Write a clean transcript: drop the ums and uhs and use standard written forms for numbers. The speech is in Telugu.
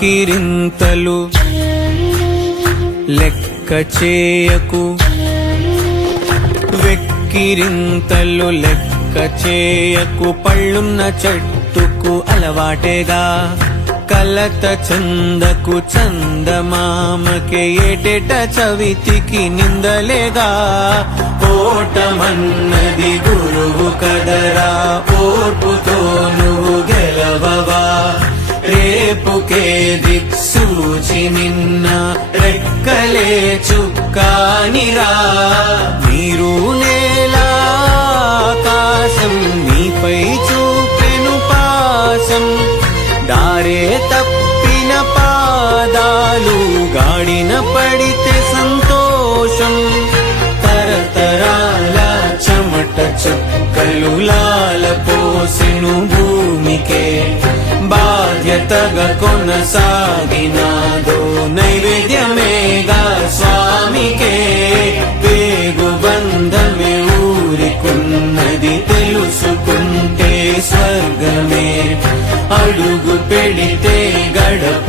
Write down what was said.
వెక్కిరింతలు లెక్క చేయకు, వెక్కిరింతలు లెక్క చేయకు. పళ్ళున్న చెట్టుకు అలవాటేగా, కలత చందకు చందమామకే ఏటేట చవితికి నిందలేగా. ఓటమన్నది గురువు కదరా, ఓర్పుతో నువ్వు గెలవవా. రేపుకే దిక్సూచి నిన్న రెక్కలే చుక్కానిరా. మీరు నేల ఆకాశం నీపై చూపెను పాసం, దారే తప్పిన పాదాలు గాడిన పడితే సంతోషం. తరతరాల చెమట చుక్కలు లాల పోసెను భూమికే, బాధ్యతగా కొనసాగినాదో నైవేద్యమేగా స్వామికే. పేగు బంధమే ఊరికున్నది తెలుసుకుంటే స్వర్గమే, అడుగు పెడితే గడప